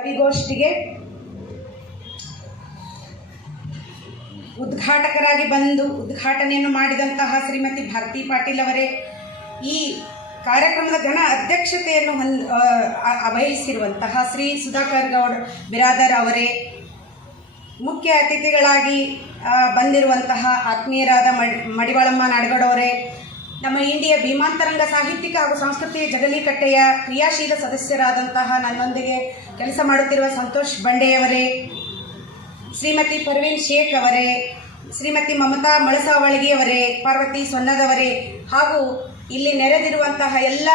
ಕವಿಗೋಷ್ಠಿಗೆ ಉದ್ಘಾಟಕರಾಗಿ ಬಂದು ಉದ್ಘಾಟನೆಯನ್ನು ಮಾಡಿದಂತಹ ಶ್ರೀಮತಿ ಭಾರತಿ ಪಾಟೀಲ್ ಅವರೇ, ಈ ಕಾರ್ಯಕ್ರಮದ ಘನ ಅಧ್ಯಕ್ಷತೆಯನ್ನು ಹೊಂದ್ ವಹಿಸಿರುವಂತಹ ಶ್ರೀ ಸುಧಾಕರ್ ಗೌಡ್ ಬಿರಾದರ್ ಅವರೇ, ಮುಖ್ಯ ಅತಿಥಿಗಳಾಗಿ ಬಂದಿರುವಂತಹ ಆತ್ಮೀಯರಾದ ಮಡ್, ಮಡಿವಾಳಮ್ಮ ನಾಡಗೌಡವರೇ ನಮ್ಮ ಇಂಡಿಯ ಭೀಮಾಂತರಂಗ ಸಾಹಿತ್ಯಿಕ ಹಾಗೂ ಸಾಂಸ್ಕೃತಿಕ ಜಗಲಿಕಟ್ಟೆಯ ಕ್ರಿಯಾಶೀಲ ಸದಸ್ಯರಾದಂತಹ ನನ್ನೊಂದಿಗೆ ಕೆಲಸ ಮಾಡುತ್ತಿರುವ ಸಂತೋಷ್ ಬಂಡೆಯವರೇ, ಶ್ರೀಮತಿ ಪರ್ವೀನ್ ಶೇಖ್ ಅವರೇ, ಶ್ರೀಮತಿ ಮಮತಾ ಮಳಸವಳಗಿಯವರೇ, ಪಾರ್ವತಿ ಸೊನ್ನದವರೇ ಹಾಗೂ ಇಲ್ಲಿ ನೆರೆದಿರುವಂತಹ ಎಲ್ಲ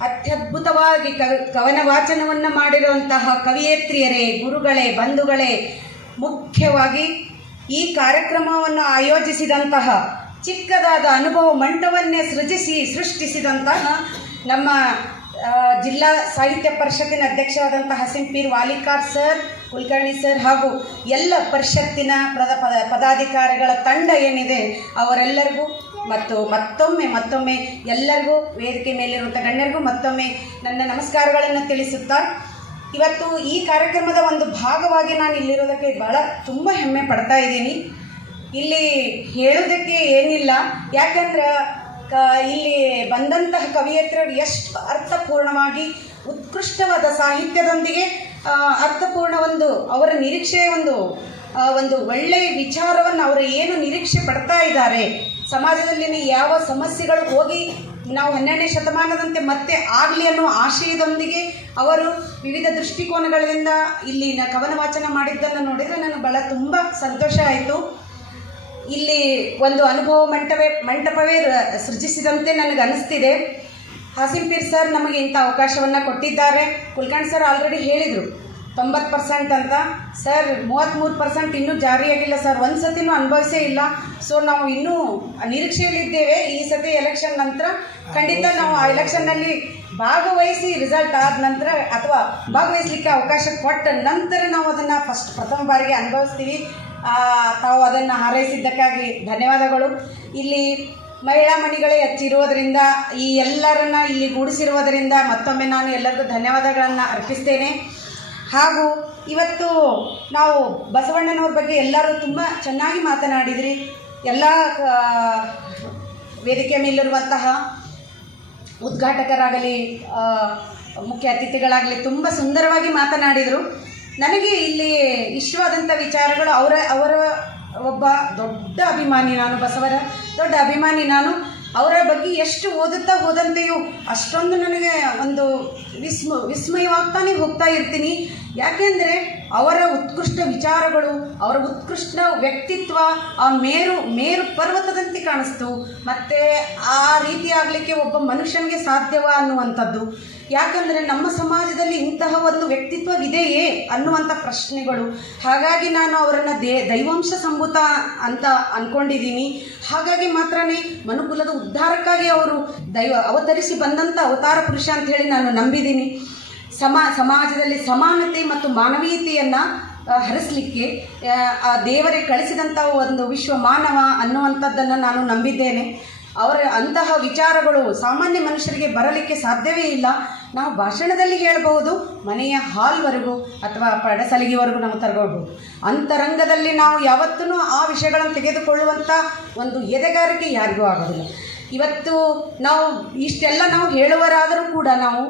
ಅತ್ಯದ್ಭುತವಾಗಿ ಕವಿ ಕವನ ವಾಚನವನ್ನು ಮಾಡಿರುವಂತಹ ಕವಿಯೇತ್ರಿಯರೇ, ಗುರುಗಳೇ, ಬಂಧುಗಳೇ, ಮುಖ್ಯವಾಗಿ ಈ ಕಾರ್ಯಕ್ರಮವನ್ನು ಆಯೋಜಿಸಿದಂತಹ ಚಿಕ್ಕದಾದ ಅನುಭವ ಮಂಟವನ್ನೇ ಸೃಜಿಸಿ, ಸೃಷ್ಟಿಸಿದಂತಹ ನಮ್ಮ ಜಿಲ್ಲಾ ಸಾಹಿತ್ಯ ಪರಿಷತ್ತಿನ ಅಧ್ಯಕ್ಷರಾದಂತಹ ಹಸಿಂಪೀರ್ ವಾಲಿಕಾರ್ ಸರ್, ಕುಲಕರ್ಣಿ ಸರ್ ಹಾಗೂ ಎಲ್ಲ ಪರಿಷತ್ತಿನ ಪದ ಪದ, ಪದಾಧಿಕಾರಿಗಳ ತಂಡ ಏನಿದೆ, ಅವರೆಲ್ಲರಿಗೂ ಮತ್ತು ಮತ್ತೊಮ್ಮೆ ಮತ್ತೊಮ್ಮೆ ಎಲ್ಲರಿಗೂ, ವೇದಿಕೆ ಮೇಲಿರುವಂಥ ಗಣ್ಯರಿಗೂ ಮತ್ತೊಮ್ಮೆ ನನ್ನ ನಮಸ್ಕಾರಗಳನ್ನು ತಿಳಿಸುತ್ತಾ, ಇವತ್ತು ಈ ಕಾರ್ಯಕ್ರಮದ ಒಂದು ಭಾಗವಾಗಿ ನಾನು ಇಲ್ಲಿರೋದಕ್ಕೆ ಭಾಳ ತುಂಬ ಹೆಮ್ಮೆ ಪಡ್ತಾ ಇದ್ದೀನಿ. ಇಲ್ಲಿ ಹೇಳೋದಕ್ಕೆ ಏನಿಲ್ಲ. ಯಾಕಂದ್ರೆ, ಕ, ಇಲ್ಲಿ ಬಂದಂತಹ ಕವಿಯತ್ರರು ಎಷ್ಟು ಅರ್ಥಪೂರ್ಣವಾಗಿ ಉತ್ಕೃಷ್ಟವಾದ ಸಾಹಿತ್ಯದೊಂದಿಗೆ ಅರ್ಥಪೂರ್ಣ ಒಂದು ಅವರ ನಿರೀಕ್ಷೆಯ ಒಂದು ಒಂದು ಒಳ್ಳೆಯ ವಿಚಾರವನ್ನು ಅವರು ಏನು ನಿರೀಕ್ಷೆ ಪಡ್ತಾ ಇದ್ದಾರೆ. ಸಮಾಜದಲ್ಲಿ ಯಾವ ಸಮಸ್ಯೆಗಳು ಹೋಗಿ ನಾವು ಹನ್ನೆರಡನೇ ಶತಮಾನದಂತೆ ಮತ್ತೆ ಆಗಲಿ ಅನ್ನೋ ಆಶಯದೊಂದಿಗೆ ಅವರು ವಿವಿಧ ದೃಷ್ಟಿಕೋನಗಳಿಂದ ಇಲ್ಲಿನ ಕವನ ವಾಚನ ಮಾಡಿದ್ದನ್ನು ನೋಡಿದರೆ ನನಗೆ ಭಾಳ ತುಂಬ ಸಂತೋಷ ಆಯಿತು. ಇಲ್ಲಿ ಒಂದು ಅನುಭವ ಮಂಟಪವೇ ಮಂಟಪವೇ ಸೃಜಿಸಿದಂತೆ ನನಗೆ ಅನಿಸ್ತಿದೆ. ಹಾಸಿಂಪೀರ್ ಸರ್ ನಮಗೆ ಇಂಥ ಅವಕಾಶವನ್ನು ಕೊಟ್ಟಿದ್ದಾರೆ. ಕುಲ್ಕರ್ಣ್ ಸರ್ ಆಲ್ರೆಡಿ ಹೇಳಿದರು ತೊಂಬತ್ತು ಪರ್ಸೆಂಟ್ ಅಂತ. ಸರ್ ಮೂವತ್ತ್ಮೂರು ಪರ್ಸೆಂಟ್ ಇನ್ನೂ ಜಾರಿಯಾಗಿಲ್ಲ ಸರ್. ಒಂದು ಸತಿನೂ ಅನುಭವಿಸೇ ಇಲ್ಲ. ಸೊ ನಾವು ಇನ್ನೂ ನಿರೀಕ್ಷೆಯಲ್ಲಿದ್ದೇವೆ. ಈ ಸತಿ ಎಲೆಕ್ಷನ್ ನಂತರ ಖಂಡಿತ ನಾವು ಆ ಎಲೆಕ್ಷನ್ನಲ್ಲಿ ಭಾಗವಹಿಸಿ ರಿಸಲ್ಟ್ ಆದ ನಂತರ ಅಥವಾ ಭಾಗವಹಿಸಲಿಕ್ಕೆ ಅವಕಾಶ ಕೊಟ್ಟ ನಂತರ ನಾವು ಅದನ್ನು ಫಸ್ಟ್ ಪ್ರಥಮ ಬಾರಿಗೆ ಅನುಭವಿಸ್ತೀವಿ. ತಾವು ಅದನ್ನು ಹಾರೈಸಿದ್ದಕ್ಕಾಗಿ ಧನ್ಯವಾದಗಳು. ಇಲ್ಲಿ ಮಹಿಳಾ ಮಣಿಗಳೇ ಹೆಚ್ಚಿರುವುದರಿಂದ, ಈ ಎಲ್ಲರನ್ನ ಇಲ್ಲಿ ಗೂಡಿಸಿರುವುದರಿಂದ ಮತ್ತೊಮ್ಮೆ ನಾನು ಎಲ್ಲರಿಗೂ ಧನ್ಯವಾದಗಳನ್ನು ಅರ್ಪಿಸ್ತೇನೆ. ಹಾಗೂ ಇವತ್ತು ನಾವು ಬಸವಣ್ಣನವ್ರ ಬಗ್ಗೆ ಎಲ್ಲರೂ ತುಂಬ ಚೆನ್ನಾಗಿ ಮಾತನಾಡಿದ್ರಿ. ಎಲ್ಲ ವೇದಿಕೆ ಮೇಲಿರುವಂತಹ ಉದ್ಘಾಟಕರಾಗಲಿ ಮುಖ್ಯ ಅತಿಥಿಗಳಾಗಲಿ ತುಂಬ ಸುಂದರವಾಗಿ ಮಾತನಾಡಿದರು. ನನಗೆ ಇಲ್ಲಿ ಇಷ್ಟವಾದಂಥ ವಿಚಾರಗಳು ಅವರ ಅವರ ಒಬ್ಬ ದೊಡ್ಡ ಅಭಿಮಾನಿ ನಾನು, ಬಸವರ ದೊಡ್ಡ ಅಭಿಮಾನಿ ನಾನು. ಅವರ ಬಗ್ಗೆ ಎಷ್ಟು ಓದುತ್ತಾ ಹೋದಂತೆಯೂ ಅಷ್ಟೊಂದು ನನಗೆ ಒಂದು ವಿಸ್ಮ, ವಿಸ್ಮಯವಾಗ್ತಾನೆ ಹೋಗ್ತಾ ಇರ್ತೀನಿ. ಯಾಕೆಂದರೆ ಅವರ ಉತ್ಕೃಷ್ಟ ವಿಚಾರಗಳು, ಅವರ ಉತ್ಕೃಷ್ಟ ವ್ಯಕ್ತಿತ್ವ ಆ ಮೇರು ಮೇರು ಪರ್ವತದಂತೆ ಕಾಣಿಸ್ತು. ಮತ್ತು ಆ ರೀತಿ ಆಗಲಿಕ್ಕೆ ಒಬ್ಬ ಮನುಷ್ಯನಿಗೆ ಸಾಧ್ಯವ ಅನ್ನುವಂಥದ್ದು. ಯಾಕಂದರೆ ನಮ್ಮ ಸಮಾಜದಲ್ಲಿ ಇಂತಹ ಒಂದು ವ್ಯಕ್ತಿತ್ವವಿದೆಯೇ ಅನ್ನುವಂಥ ಪ್ರಶ್ನೆಗಳು. ಹಾಗಾಗಿ ನಾನು ಅವರನ್ನು ದೇ, ದೈವಾಂಶ ಸಂಭೂತ ಅಂತ ಅಂದ್ಕೊಂಡಿದ್ದೀನಿ ಹಾಗಾಗಿ ಮಾತ್ರನೇ ಮನುಕುಲದ ಉದ್ಧಾರಕ್ಕಾಗಿ ಅವರು ದೈವ ಅವತರಿಸಿ ಬಂದಂಥ ಅವತಾರ ಪುರುಷ ಅಂತ ಹೇಳಿ ನಾನು ನಂಬಿದ್ದೀನಿ. ಸಮ, ಸಮಾಜದಲ್ಲಿ ಸಮಾನತೆ ಮತ್ತು ಮಾನವೀಯತೆಯನ್ನು ಹರಿಸಲಿಕ್ಕೆ, ಆ ದೇವರೇ ಕಳಿಸಿದಂಥ ಒಂದು ವಿಶ್ವ ಮಾನವ ಅನ್ನುವಂಥದ್ದನ್ನು ನಾನು ನಂಬಿದ್ದೇನೆ. ಅವರ ಅಂತಹ ವಿಚಾರಗಳು ಸಾಮಾನ್ಯ ಮನುಷ್ಯರಿಗೆ ಬರಲಿಕ್ಕೆ ಸಾಧ್ಯವೇ ಇಲ್ಲ. ನಾವು ಭಾಷಣದಲ್ಲಿ ಹೇಳಬಹುದು, ಮನೆಯ ಹಾಲ್ವರೆಗೂ ಅಥವಾ ಪಡಸಲಿಗೆವರೆಗೂ ನಾವು ತರಬಹುದು ಅಂತರಂಗದಲ್ಲಿ ನಾವು ಯಾವತ್ತೂ ಆ ವಿಷಯಗಳನ್ನು ತೆಗೆದುಕೊಳ್ಳುವಂಥ ಒಂದು ಎದೆಗಾರಿಕೆ ಯಾರಿಗೂ ಆಗೋದಿಲ್ಲ. ಇವತ್ತು ನಾವು ಇಷ್ಟೆಲ್ಲ ನಾವು ಹೇಳುವರಾದರೂ ಕೂಡ ನಾವು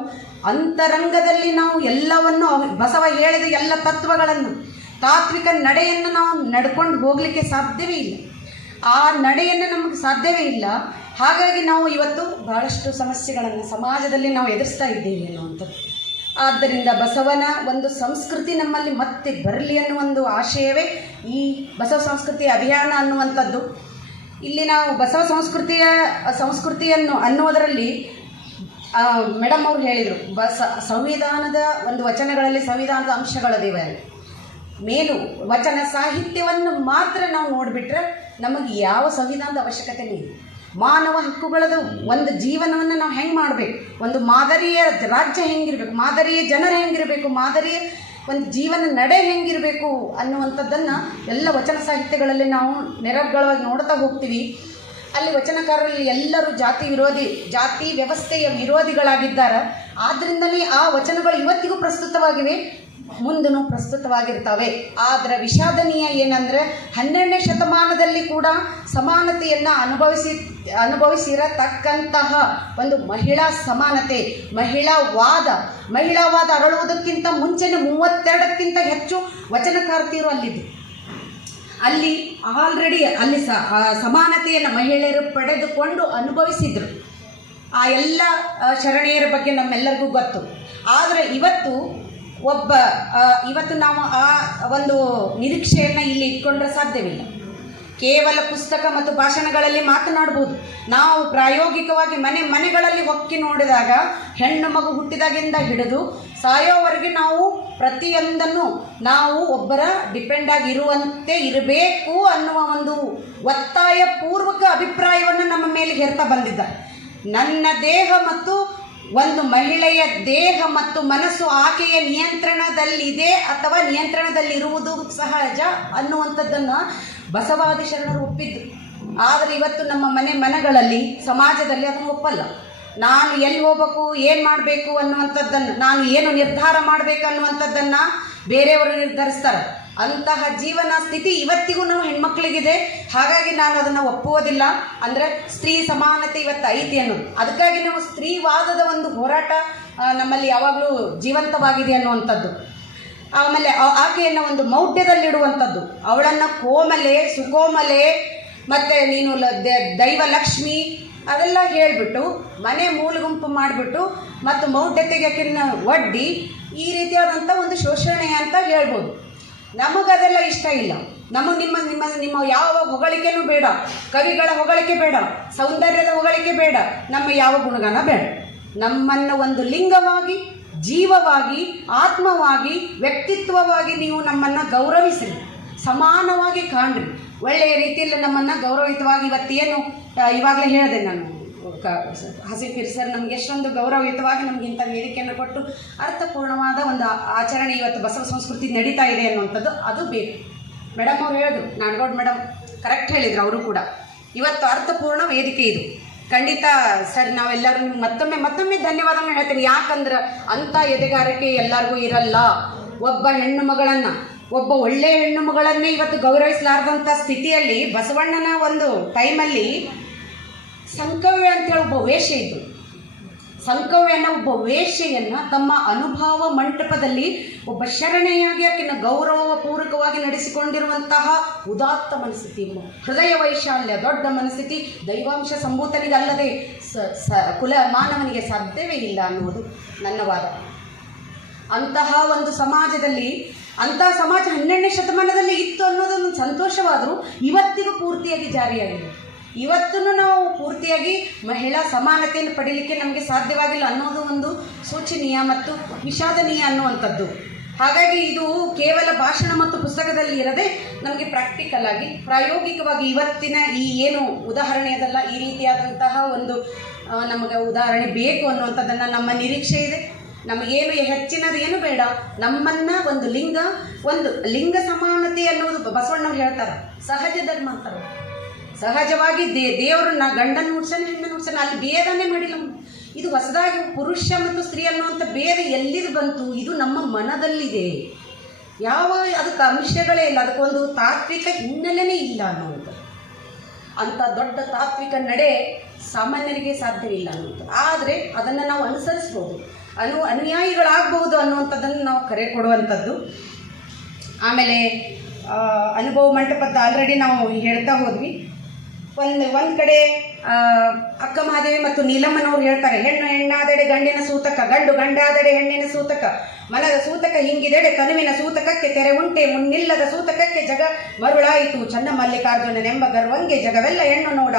ಅಂತರಂಗದಲ್ಲಿ ನಾವು ಎಲ್ಲವನ್ನು ಬಸವ ಹೇಳಿದ ಎಲ್ಲ ತತ್ವಗಳನ್ನು ತಾತ್ವಿಕ ನಡೆಯನ್ನು ನಾವು ನಡ್ಕೊಂಡು ಹೋಗಲಿಕ್ಕೆ ಸಾಧ್ಯವೇ ಇಲ್ಲ. ಆ ನಡೆಯನ್ನು ನಮಗೆ ಸಾಧ್ಯವೇ ಇಲ್ಲ. ಹಾಗಾಗಿ ನಾವು ಇವತ್ತು ಬಹಳಷ್ಟು ಸಮಸ್ಯೆಗಳನ್ನು ಸಮಾಜದಲ್ಲಿ ನಾವು ಎದುರಿಸ್ತಾ ಇದ್ದೇವೆ ಅನ್ನುವಂಥದ್ದು. ಆದ್ದರಿಂದ ಬಸವನ ಒಂದು ಸಂಸ್ಕೃತಿ ನಮ್ಮಲ್ಲಿ ಮತ್ತೆ ಬರಲಿ ಅನ್ನೋ ಒಂದು ಆಶಯವೇ ಈ ಬಸವ ಸಂಸ್ಕೃತಿ ಅಭಿಯಾನ ಅನ್ನುವಂಥದ್ದು. ಇಲ್ಲಿ ನಾವು ಬಸವ ಸಂಸ್ಕೃತಿಯ, ಸಂಸ್ಕೃತಿಯನ್ನು ಅನ್ನೋದರಲ್ಲಿ ಮೇಡಮ್ ಅವರು ಹೇಳಿದರು, ಬಸ, ಸಂವಿಧಾನದ ಒಂದು ವಚನಗಳಲ್ಲಿ ಸಂವಿಧಾನದ ಅಂಶಗಳದಿವೆ ಅಲ್ಲಿ. ಮೇಲು ವಚನ ಸಾಹಿತ್ಯವನ್ನು ಮಾತ್ರ ನಾವು ನೋಡಿಬಿಟ್ರೆ ನಮಗೆ ಯಾವ ಸಂವಿಧಾನದ ಅವಶ್ಯಕತೆ ಇಲ್ಲ. ಮಾನವ ಹಕ್ಕುಗಳದು ಒಂದು ಜೀವನವನ್ನು ನಾವು ಹೆಂಗೆ ಮಾಡಬೇಕು? ಒಂದು ಮಾದರಿಯ ರಾಜ್ಯ ಹೆಂಗಿರಬೇಕು? ಮಾದರಿಯ ಜನರು ಹೆಂಗಿರಬೇಕು? ಮಾದರಿಯ ಒಂದು ಜೀವನ ನಡೆ ಹೆಂಗಿರಬೇಕು ಅನ್ನುವಂಥದ್ದನ್ನು ಎಲ್ಲ ವಚನ ಸಾಹಿತ್ಯಗಳಲ್ಲಿ ನಾವು ನೆರವುಗಳವಾಗಿ ನೋಡ್ತಾ ಹೋಗ್ತೀವಿ. ಅಲ್ಲಿ ವಚನಕಾರರಲ್ಲಿ ಎಲ್ಲರೂ ಜಾತಿ ವಿರೋಧಿ, ಜಾತಿ ವ್ಯವಸ್ಥೆಯ ವಿರೋಧಿಗಳಾಗಿದ್ದಾರೆ. ಆದ್ದರಿಂದಲೇ ಆ ವಚನಗಳು ಇವತ್ತಿಗೂ ಪ್ರಸ್ತುತವಾಗಿವೆ. ಮುಂದೂ ಪ್ರಸ್ತುತವಾಗಿರ್ತವೆ. ಆದರೆ ವಿಷಾದನೀಯ ಏನಂದರೆ ಹನ್ನೆರಡನೇ ಶತಮಾನದಲ್ಲಿ ಕೂಡ ಸಮಾನತೆಯನ್ನು ಅನುಭವಿಸಿ, ಅನುಭವಿಸಿರತಕ್ಕಂತಹ ಒಂದು ಮಹಿಳಾ ಸಮಾನತೆ, ಮಹಿಳಾ ವಾದ. ಮಹಿಳಾ ವಾದ ಅರಳುವುದಕ್ಕಿಂತ ಮುಂಚೆನೇ ಮೂವತ್ತೆರಡಕ್ಕಿಂತ ಹೆಚ್ಚು ವಚನಕಾರ್ತಿಯರು ಅಲ್ಲಿದೆ ಅಲ್ಲಿ ಆಲ್ರೆಡಿ ಅಲ್ಲಿ ಸಮಾನತೆಯನ್ನು ಮಹಿಳೆಯರು ಪಡೆದುಕೊಂಡು ಅನುಭವಿಸಿದರು. ಆ ಎಲ್ಲ ಶರಣೆಯರ ಬಗ್ಗೆ ನಮ್ಮೆಲ್ಲರಿಗೂ ಗೊತ್ತು. ಆದರೆ ಇವತ್ತು ಒಬ್ಬ ಇವತ್ತು ನಾವು ಆ ಒಂದು ನಿರೀಕ್ಷೆಯನ್ನು ಇಲ್ಲಿ ಇಟ್ಕೊಂಡ್ರೆ ಸಾಧ್ಯವಿಲ್ಲ. ಕೇವಲ ಪುಸ್ತಕ ಮತ್ತು ಭಾಷಣಗಳಲ್ಲಿ ಮಾತನಾಡ್ಬೋದು. ನಾವು ಪ್ರಾಯೋಗಿಕವಾಗಿ ಮನೆ ಮನೆಗಳಲ್ಲಿ ಒಕ್ಕಿ ನೋಡಿದಾಗ, ಹೆಣ್ಣು ಮಗು ಹುಟ್ಟಿದಾಗಿಂದ ಹಿಡಿದು ಸಾಯೋವರೆಗೆ ನಾವು ಪ್ರತಿಯೊಂದನ್ನು ನಾವು ಒಬ್ಬರ ಡಿಪೆಂಡ್ ಆಗಿರುವಂತೆ ಇರಬೇಕು ಅನ್ನುವ ಒಂದು ಒತ್ತಾಯ ಪೂರ್ವಕ ಅಭಿಪ್ರಾಯವನ್ನು ನಮ್ಮ ಮೇಲೆ ಹೇರ್ತಾ ಬಂದಿದ್ದ ನನ್ನ ದೇಹ ಮತ್ತು ಒಂದು ಮಹಿಳೆಯ ದೇಹ ಮತ್ತು ಮನಸ್ಸು ಆಕೆಯ ನಿಯಂತ್ರಣದಲ್ಲಿದೆ ಅಥವಾ ನಿಯಂತ್ರಣದಲ್ಲಿರುವುದು ಸಹಜ ಅನ್ನುವಂಥದ್ದನ್ನು ಬಸವಾದಿ ಶರಣರು ಒಪ್ಪಿದ್ರು. ಆದರೆ ಇವತ್ತು ನಮ್ಮ ಮನೆ ಮನಗಳಲ್ಲಿ, ಸಮಾಜದಲ್ಲಿ ಅದನ್ನು ಒಪ್ಪಲ್ಲ. ನಾನು ಎಲ್ಲಿ ಹೋಗ್ಬೇಕು, ಏನು ಮಾಡಬೇಕು ಅನ್ನುವಂಥದ್ದನ್ನು, ನಾನು ಏನು ನಿರ್ಧಾರ ಮಾಡಬೇಕು ಅನ್ನುವಂಥದ್ದನ್ನು ಬೇರೆಯವರು ನಿರ್ಧರಿಸ್ತಾರೆ. ಅಂತಹ ಜೀವನ ಸ್ಥಿತಿ ಇವತ್ತಿಗೂ ನಾವು ಹೆಣ್ಮಕ್ಳಿಗಿದೆ. ಹಾಗಾಗಿ ನಾನು ಅದನ್ನು ಒಪ್ಪುವುದಿಲ್ಲ. ಅಂದರೆ ಸ್ತ್ರೀ ಸಮಾನತೆ ಇವತ್ತು ಐತಿ ಅನ್ನೋದು. ಅದಕ್ಕಾಗಿ ನಾವು ಸ್ತ್ರೀವಾದದ ಒಂದು ಹೋರಾಟ ನಮ್ಮಲ್ಲಿ ಯಾವಾಗಲೂ ಜೀವಂತವಾಗಿದೆ ಅನ್ನುವಂಥದ್ದು. ಆಮೇಲೆ ಆಕೆಯನ್ನು ಒಂದು ಮೌಢ್ಯದಲ್ಲಿಡುವಂಥದ್ದು. ಅವಳನ್ನು ಕೋಮಲೆ, ಸುಕೋಮಲೆ, ಮತ್ತು ನೀನು ದೈವ ಲಕ್ಷ್ಮಿ ಅದೆಲ್ಲ ಹೇಳಿಬಿಟ್ಟು, ಮನೆ ಮೂಲಗುಂಪು ಮಾಡಿಬಿಟ್ಟು, ಮತ್ತು ಮೌಢ್ಯತೆಗೆ ಆಕೆಯನ್ನು ಒಡ್ಡಿ ಈ ರೀತಿಯಾದಂಥ ಒಂದು ಶೋಷಣೆ ಅಂತ ಹೇಳ್ಬೋದು. ನಮಗದೆಲ್ಲ ಇಷ್ಟ ಇಲ್ಲ. ನಮಗೆ ನಿಮ್ಮ ನಿಮ್ಮ ನಿಮ್ಮ ಯಾವ ಹೊಗಳಿಕೆನೂ ಬೇಡ. ಕವಿಗಳ ಹೊಗಳಿಕೆ ಬೇಡ. ಸೌಂದರ್ಯದ ಹೊಗಳಿಕೆ ಬೇಡ. ನಮ್ಮ ಯಾವ ಗುಣಗಾನ ಬೇಡ. ನಮ್ಮನ್ನು ಒಂದು ಲಿಂಗವಾಗಿ, ಜೀವವಾಗಿ, ಆತ್ಮವಾಗಿ, ವ್ಯಕ್ತಿತ್ವವಾಗಿ ನೀವು ನಮ್ಮನ್ನು ಗೌರವಿಸಿರಿ. ಸಮಾನವಾಗಿ ಕಾಣ್ರಿ. ಒಳ್ಳೆಯ ರೀತಿಯಲ್ಲಿ ನಮ್ಮನ್ನು ಗೌರವಿತವಾಗಿ ಇವತ್ತೇನು ಇವಾಗಲೇ ಹೇಳಿದೆ ನಾನು. ಕ ಹಸಿಫಿರ್ ಸರ್ ನಮ್ಗೆ ಎಷ್ಟೊಂದು ಗೌರವಯುತವಾಗಿ ನಮ್ಗೆ ಇಂಥ ವೇದಿಕೆಯನ್ನು ಕೊಟ್ಟು ಅರ್ಥಪೂರ್ಣವಾದ ಒಂದು ಆಚರಣೆ ಇವತ್ತು ಬಸವ ಸಂಸ್ಕೃತಿ ನಡೀತಾ ಇದೆ ಅನ್ನುವಂಥದ್ದು ಅದು ಬೇಕು ಮೇಡಮ್ ಅವ್ರು ಹೇಳಿದ್ರು, ನಾಡಗೌಡ್ ಮೇಡಮ್ ಕರೆಕ್ಟ್ ಹೇಳಿದ್ರು ಅವರು ಕೂಡ. ಇವತ್ತು ಅರ್ಥಪೂರ್ಣ ವೇದಿಕೆ ಇದು. ಖಂಡಿತ ಸರ್ ನಾವೆಲ್ಲರೂ ಮತ್ತೊಮ್ಮೆ ಮತ್ತೊಮ್ಮೆ ಧನ್ಯವಾದವನ್ನು ಹೇಳ್ತೀನಿ. ಯಾಕಂದ್ರೆ ಅಂಥ ಎದೆಗಾರಿಕೆ ಎಲ್ಲರಿಗೂ ಇರಲ್ಲ. ಒಬ್ಬ ಹೆಣ್ಣು ಮಗಳನ್ನು, ಒಬ್ಬ ಒಳ್ಳೆಯ ಹೆಣ್ಣು ಮಗಳನ್ನೇ ಇವತ್ತು ಗೌರವಿಸಲಾರ್ದಂಥ ಸ್ಥಿತಿಯಲ್ಲಿ ಬಸವಣ್ಣನ ಒಂದು ಟೈಮಲ್ಲಿ ಸಂಕವ್ಯ ಅಂತೇಳಿ ಒಬ್ಬ ವೇಷೆ ಇದ್ದು ಅನ್ನೋ ಒಬ್ಬ ವೇಷೆಯನ್ನು ತಮ್ಮ ಅನುಭವ ಮಂಟಪದಲ್ಲಿ ಒಬ್ಬ ಶರಣೆಯಾಗಿ ಆಕೆಯನ್ನು ಗೌರವ ಪೂರ್ವಕವಾಗಿ ನಡೆಸಿಕೊಂಡಿರುವಂತಹ ಉದಾತ್ತ ಮನಸ್ಥಿತಿ, ಹೃದಯ ವೈಶಾಲ್ಯ, ದೊಡ್ಡ ಮನಸ್ಥಿತಿ, ದೈವಾಂಶ ಸಂಭೂತನಿಗಲ್ಲದೆ ಸ, ಕುಲ ಮಾನವನಿಗೆ ಸಾಧ್ಯವೇ ಇಲ್ಲ ಅನ್ನುವುದು ನನ್ನ ವಾದ. ಅಂತಹ ಒಂದು ಸಮಾಜದಲ್ಲಿ, ಅಂತಹ ಸಮಾಜ ಹನ್ನೆರಡನೇ ಶತಮಾನದಲ್ಲಿ ಇತ್ತು ಅನ್ನೋದೊಂದು ಸಂತೋಷವಾದರೂ ಇವತ್ತಿಗೂ ಪೂರ್ತಿಯಾಗಿ ಜಾರಿಯಾಗಿದೆ. ಇವತ್ತೂ ನಾವು ಪೂರ್ತಿಯಾಗಿ ಮಹಿಳಾ ಸಮಾನತೆಯನ್ನು ಪಡೀಲಿಕ್ಕೆ ನಮಗೆ ಸಾಧ್ಯವಾಗಿಲ್ಲ ಅನ್ನೋದು ಒಂದು ಸೂಚನೀಯ ಮತ್ತು ವಿಷಾದನೀಯ ಅನ್ನುವಂಥದ್ದು. ಹಾಗಾಗಿ ಇದು ಕೇವಲ ಭಾಷಣ ಮತ್ತು ಪುಸ್ತಕದಲ್ಲಿ ಇರದೆ ನಮಗೆ ಪ್ರಾಕ್ಟಿಕಲ್ ಆಗಿ, ಪ್ರಾಯೋಗಿಕವಾಗಿ ಇವತ್ತಿನ ಈ ಏನು ಉದಾಹರಣೆಯದಲ್ಲ ಈ ರೀತಿಯಾದಂತಹ ಒಂದು ನಮಗೆ ಉದಾಹರಣೆ ಬೇಕು ಅನ್ನುವಂಥದ್ದನ್ನು ನಮ್ಮ ನಿರೀಕ್ಷೆ ಇದೆ. ನಮಗೇನು ಹೆಚ್ಚಿನದು ಏನು ಬೇಡ, ನಮ್ಮನ್ನ ಒಂದು ಲಿಂಗ ಒಂದು ಲಿಂಗ ಸಮಾನತೆ ಅನ್ನೋದು ಬಸವಣ್ಣವ್ರು ಹೇಳ್ತಾರೆ. ಸಹಜ ಧರ್ಮ ಅಂತಾರೆ ಸಹಜವಾಗಿ ದೇ ದೇವರನ್ನ ಗಂಡನ ಹುಡ್ಸನ ಹೆಣ್ಣನ್ನು ಹುಡ್ಸನ ಅಲ್ಲಿ ಭೇದನೇ ಮಾಡಿಲ್ಲ. ಇದು ಹೊಸದಾಗಿ ಪುರುಷ ಮತ್ತು ಸ್ತ್ರೀ ಅನ್ನುವಂಥ ಭೇದ ಎಲ್ಲಿದು ಬಂತು? ಇದು ನಮ್ಮ ಮನದಲ್ಲಿದೆ. ಯಾವ, ಅದಕ್ಕೆ ಅಂಶಗಳೇ ಇಲ್ಲ ಅದಕ್ಕೊಂದು ತಾತ್ವಿಕ ಹಿನ್ನೆಲೆನೇ ಇಲ್ಲ ಅನ್ನುವಂಥ ಅಂಥ ದೊಡ್ಡ ತಾತ್ವಿಕ ನಡೆ ಸಾಮಾನ್ಯರಿಗೆ ಸಾಧ್ಯವಿಲ್ಲ ಅನ್ನುವಂಥದ್ದು ಆದರೆ ಅದನ್ನು ನಾವು ಅನುಸರಿಸ್ಬೋದು. ಅನು ಅನುಯಾಯಿಗಳಾಗಬಹುದು ಅನ್ನುವಂಥದ್ದನ್ನು ನಾವು ಕರೆ ಕೊಡುವಂಥದ್ದು. ಆಮೇಲೆ ಅನುಭವ ಮಂಟಪದ ಆಲ್ರೆಡಿ ನಾವು ಹೇಳ್ತಾ ಹೋದ್ವಿ. ಒಂದು ಒಂದು ಕಡೆ ಅಕ್ಕ ಮಹಾದೇವಿ ಮತ್ತು ನೀಲಮ್ಮನವ್ರು ಹೇಳ್ತಾರೆ, ಹೆಣ್ಣು ಹೆಣ್ಣಾದಡೆ ಗಂಡಿನ ಸೂತಕ, ಗಂಡು ಗಂಡಾದೆಡೆ ಹೆಣ್ಣಿನ ಸೂತಕ. ಮನದ ಸೂತಕ ಹಿಂಗಿದೆಡೆ ಕನುವಿನ ಸೂತಕಕ್ಕೆ ತೆರೆ ಉಂಟೆ, ಮುನ್ನಿಲ್ಲದ ಸೂತಕಕ್ಕೆ ಜಗ ಮರುಳಾಯಿತು. ಚನ್ನ ಮಲ್ಲಿಕಾರ್ಜುನನೆಂಬ ಗರ್ವಂಗೆ ಜಗವೆಲ್ಲ ಹೆಣ್ಣು ನೋಡ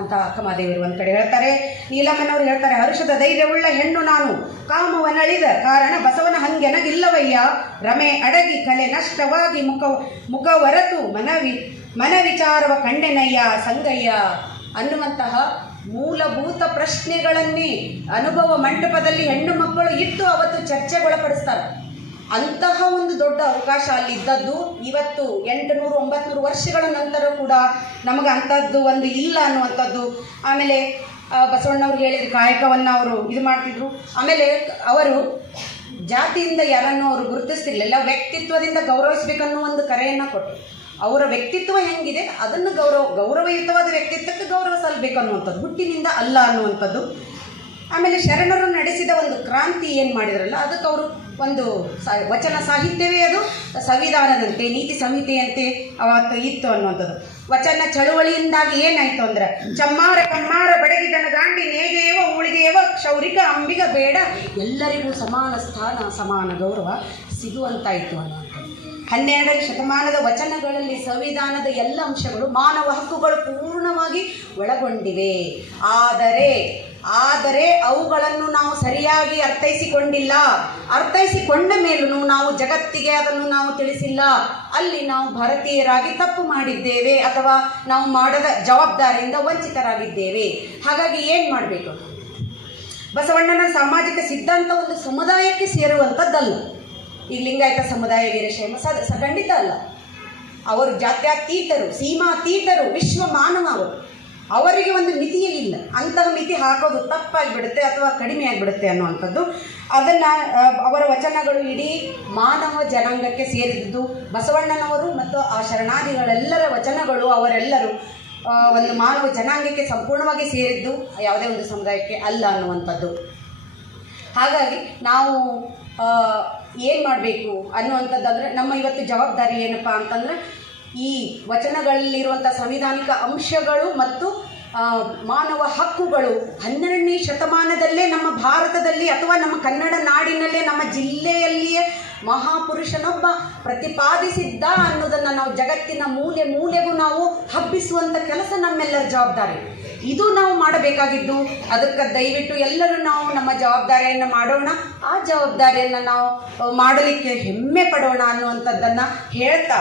ಅಂತ ಅಕ್ಕಮಾದೇವಿಯರು ಒಂದು ಕಡೆ ಹೇಳ್ತಾರೆ. ನೀಲಮ್ಮನವರು ಹೇಳ್ತಾರೆ, ಹರುಷದ ಧೈರ್ಯವುಳ್ಳ ಹೆಣ್ಣು ನಾನು. ಕಾಮವನಳಿದ ಕಾರಣ ಬಸವನ ಹಂಗೆನಗಿಲ್ಲವಯ್ಯ ರಮೆ ಅಡಗಿ ಕಲೆ ನಷ್ಟವಾಗಿ ಮುಖ ಮುಖವರತು ಮನವಿ ಮನವಿಚಾರವ ಕಂಡೆನಯ್ಯ, ಸಂಗಯ್ಯ. ಅನ್ನುವಂತಹ ಮೂಲಭೂತ ಪ್ರಶ್ನೆಗಳನ್ನೇ ಅನುಭವ ಮಂಟಪದಲ್ಲಿ ಹೆಣ್ಣು ಮಕ್ಕಳು ಇಟ್ಟು ಅವತ್ತು ಚರ್ಚೆಗೊಳಪಡಿಸ್ತಾರೆ. ಅಂತಹ ಒಂದು ದೊಡ್ಡ ಅವಕಾಶ ಅಲ್ಲಿದ್ದದ್ದು ಇವತ್ತು ಎಂಟುನೂರು ಒಂಬತ್ತು ವರ್ಷಗಳ ನಂತರ ಕೂಡ ನಮಗೆ ಅಂಥದ್ದು ಒಂದು ಇಲ್ಲ ಅನ್ನುವಂಥದ್ದು. ಆಮೇಲೆ ಬಸವಣ್ಣವ್ರು ಹೇಳಿದ ಕಾಯಕವನ್ನು ಅವರು ಇದು ಮಾಡ್ತಿದ್ರು. ಆಮೇಲೆ ಅವರು ಜಾತಿಯಿಂದ ಯಾರನ್ನು ಅವರು ಗುರುತಿಸ್ತಿರ್ಲಿಲ್ಲ, ವ್ಯಕ್ತಿತ್ವದಿಂದ ಗೌರವಿಸ್ಬೇಕನ್ನೋ ಒಂದು ಕರೆಯನ್ನು ಕೊಟ್ಟರು. ಅವರ ವ್ಯಕ್ತಿತ್ವ ಹೆಂಗಿದೆ, ಅದನ್ನು ಗೌರವ, ಗೌರವಯುತವಾದ ವ್ಯಕ್ತಿತ್ವಕ್ಕೆ ಗೌರವ ಸಲ್ಲಬೇಕು ಅನ್ನುವಂಥದ್ದು, ಹುಟ್ಟಿನಿಂದ ಅಲ್ಲ ಅನ್ನುವಂಥದ್ದು. ಆಮೇಲೆ ಶರಣರು ನಡೆಸಿದ ಒಂದು ಕ್ರಾಂತಿ ಏನು ಮಾಡಿದ್ರಲ್ಲ, ಅದಕ್ಕೆ ಅವರು ಒಂದು ವಚನ ಸಾಹಿತ್ಯವೇ ಅದು, ಸಂವಿಧಾನದಂತೆ, ನೀತಿ ಸಂಹಿತೆಯಂತೆ ಅವತ್ತು ಇತ್ತು ಅನ್ನುವಂಥದ್ದು. ವಚನ ಚಳುವಳಿಯಿಂದಾಗಿ ಏನಾಯ್ತು ಅಂದ್ರೆ, ಚಮ್ಮಾರ ಕಮ್ಮಾರ ಬಡಗಿದನ ಗಾಂಡಿ ನೇಗೆಯವ ಉಳಿದೇವ ಕ್ಷೌರಿಕ ಅಂಬಿಗ ಬೇಡ, ಎಲ್ಲರಿಗೂ ಸಮಾನ ಸ್ಥಾನ, ಸಮಾನ ಗೌರವ ಸಿಗುವಂತಾಯಿತು ಅನ್ನುವಂಥದ್ದು ಹನ್ನೆರಡನೇ ಶತಮಾನದ ವಚನಗಳಲ್ಲಿ ಸಂವಿಧಾನದ ಎಲ್ಲ ಅಂಶಗಳು ಮಾನವ ಹಕ್ಕುಗಳು ಪೂರ್ಣವಾಗಿ ಒಳಗೊಂಡಿವೆ. ಆದರೆ ಆದರೆ ಅವುಗಳನ್ನು ನಾವು ಸರಿಯಾಗಿ ಅರ್ಥೈಸಿಕೊಂಡಿಲ್ಲ. ಅರ್ಥೈಸಿಕೊಂಡ ಮೇಲೂ ನಾವು ಜಗತ್ತಿಗೆ ಅದನ್ನು ನಾವು ತಿಳಿಸಿಲ್ಲ. ಅಲ್ಲಿ ನಾವು ಭಾರತೀಯರಾಗಿ ತಪ್ಪು ಮಾಡಿದ್ದೇವೆ ಅಥವಾ ನಾವು ಮಾಡದ ಜವಾಬ್ದಾರಿಯಿಂದ ವಂಚಿತರಾಗಿದ್ದೇವೆ. ಹಾಗಾಗಿ ಏನು ಮಾಡಬೇಕು? ಬಸವಣ್ಣನ ಸಾಮಾಜಿಕ ಸಿದ್ಧಾಂತ ಒಂದು ಸಮುದಾಯಕ್ಕೆ ಸೇರುವಂಥದ್ದಲ್ಲ. ಈಗ ಲಿಂಗಾಯತ ಸಮುದಾಯ ವೀರಶೈವ ಸದ ಖಂಡಿತ ಅಲ್ಲ. ಅವರು ಜಾತ್ಯಾತೀತರು, ಸೀಮಾತೀತರು, ವಿಶ್ವ ಮಾನವ ಅವರು. ಅವರಿಗೆ ಒಂದು ಮಿತಿಯೇ ಇಲ್ಲ. ಅಂತಹ ಮಿತಿ ಹಾಕೋದು ತಪ್ಪಾಗಿಬಿಡುತ್ತೆ ಅಥವಾ ಕಡಿಮೆ ಆಗಿಬಿಡುತ್ತೆ ಅನ್ನುವಂಥದ್ದು. ಅದನ್ನು ಅವರ ವಚನಗಳು ಇಡೀ ಮಾನವ ಜನಾಂಗಕ್ಕೆ ಸೇರಿದ್ದು ಬಸವಣ್ಣನವರು ಮತ್ತು ಆ ಶರಣಾದಿಗಳೆಲ್ಲರ ವಚನಗಳು ಅವರೆಲ್ಲರೂ ಒಂದು ಮಾನವ ಜನಾಂಗಕ್ಕೆ ಸಂಪೂರ್ಣವಾಗಿ ಸೇರಿದ್ದು ಯಾವುದೇ ಒಂದು ಸಮುದಾಯಕ್ಕೆ ಅಲ್ಲ ಅನ್ನುವಂಥದ್ದು. ಹಾಗಾಗಿ ನಾವು ಏನು ಮಾಡಬೇಕು ಅನ್ನುವಂಥದ್ದಂದರೆ ನಮ್ಮ ಇವತ್ತು ಜವಾಬ್ದಾರಿ ಏನಪ್ಪ ಅಂತಂದರೆ ಈ ವಚನಗಳಲ್ಲಿರುವಂಥ ಸಂವಿಧಾನಿಕ ಅಂಶಗಳು ಮತ್ತು ಮಾನವ ಹಕ್ಕುಗಳು ಹನ್ನೆರಡನೇ ಶತಮಾನದಲ್ಲೇ ನಮ್ಮ ಭಾರತದಲ್ಲಿ ಅಥವಾ ನಮ್ಮ ಕನ್ನಡ ನಾಡಿನಲ್ಲೇ ನಮ್ಮ ಜಿಲ್ಲೆಯಲ್ಲಿಯೇ ಮಹಾಪುರುಷನೊಬ್ಬ ಪ್ರತಿಪಾದಿಸಿದ್ದ ಅನ್ನೋದನ್ನು ನಾವು ಜಗತ್ತಿನ ಮೂಲೆ ಮೂಲೆಗೂ ನಾವು ಹಬ್ಬಿಸುವಂಥ ಕೆಲಸ ನಮ್ಮೆಲ್ಲರ ಜವಾಬ್ದಾರಿ. ಇದು ನಾವು ಮಾಡಬೇಕಾಗಿದ್ದು. ಅದಕ್ಕೆ ದಯವಿಟ್ಟು ಎಲ್ಲರೂ ನಾವು ನಮ್ಮ ಜವಾಬ್ದಾರಿಯನ್ನು ಮಾಡೋಣ. ಆ ಜವಾಬ್ದಾರಿಯನ್ನು ನಾವು ಮಾಡಲಿಕ್ಕೆ ಹೆಮ್ಮೆ ಪಡೋಣ ಅನ್ನುವಂಥದ್ದನ್ನು ಹೇಳ್ತಾ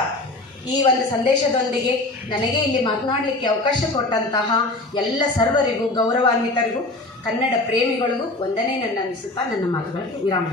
ಈ ಒಂದು ಸಂದೇಶದೊಂದಿಗೆ ನನಗೆ ಇಲ್ಲಿ ಮಾತನಾಡಲಿಕ್ಕೆ ಅವಕಾಶ ಕೊಟ್ಟಂತಹ ಎಲ್ಲ ಸರ್ವರಿಗೂ, ಗೌರವಾನ್ವಿತರಿಗೂ, ಕನ್ನಡ ಪ್ರೇಮಿಗಳಿಗೂ ಒಂದನೇ ನನ್ನ ಅನಿಸುತ್ತಾ ನನ್ನ ಮಾತುಗಳಿಗೆ ವಿರಾಮ